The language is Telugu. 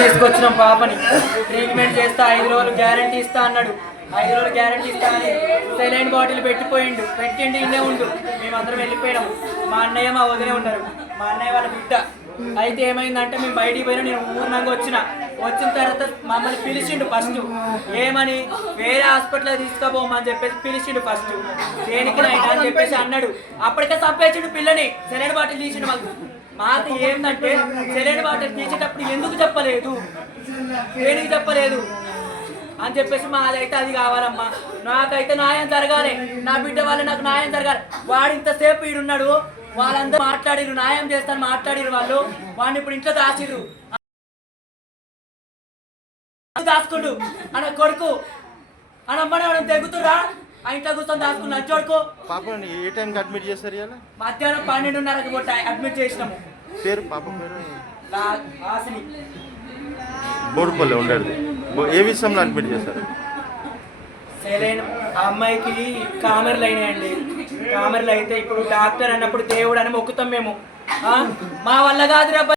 తీసుకొచ్చినాం పాపని. ట్రీట్మెంట్ చేస్తా ఐదు రోజులు గ్యారంటీ ఇస్తా అన్నాడు. ఐదు రోజులు గ్యారంటీ ఇస్తా అని సెలైన్ బాటిల్ పెట్టిపోయిండు. పెట్టిండి ఇన్నే ఉండు. మేమందరం వెళ్ళిపోయినాం. మా అన్నయ్య మా వదిలే ఉన్నారు. మా అన్నయ్య వాళ్ళ బిడ్డ. అయితే ఏమైందంటే మేము బయటికి పోయినా నేను ఊరినాక వచ్చిన వచ్చిన తర్వాత మమ్మల్ని పిలిచిండు ఫస్ట్ ఏమని? వేరే హాస్పిటల్ తీసుకోబోమని చెప్పేసి పిలిచిండు ఫస్ట్ దేనికి నాయనా అని చెప్పేసి అన్నాడు. అప్పటికే చంపేసిండు పిల్లని. సెలైన్ బాటిల్ తీసిండు మాకు. మాకు ఏంటంటే సెలైన్ బాటిల్ తీసేటప్పుడు ఎందుకు చెప్పలేదు? దేనికి చెప్పలేదు? అని చెప్పేసి మాదైతే అది కావాలమ్మా. నాకైతే న్యాయం జరగాలి. నా బిడ్డ వాళ్ళు నాకు న్యాయం జరగాలి. వాడు ఇంతసేపు ఈడున్నాడు. వాళ్ళందరూ మాట్లాడిరు న్యాయం చేస్తాను మాట్లాడిరు వాళ్ళు. వాడిని ఇప్పుడు ఇంట్లో దాచిర్రు. దాచుకుండు. అన్న కొడుకు. అని అమ్మని వాడు తెగుతురా ఆ ఇంట్లో కూర్చొని దాచుకుని నచ్చోడుకో. పాపని ఏ టైంకి అడ్మిట్ చేస్తారు ఇవాళ? మధ్యాహ్నం పన్నెండున్నరకు కొట్ట అడ్మిట్ చేసినాము. పేరు పాప పేరు? లా- ఆశని బోడుపల్లి ఉండేది. ఏ విషయంలో అడ్మిట్ చేశారు? సెలైన్ ఆ అమ్మాయికి కామెర్లు అయినాయండి. కామెర్లు అయితే ఇప్పుడు డాక్టర్ అన్నప్పుడు దేవుడు అని మొక్కుతాం మేము. ఆ? మా వల్ల కాదురా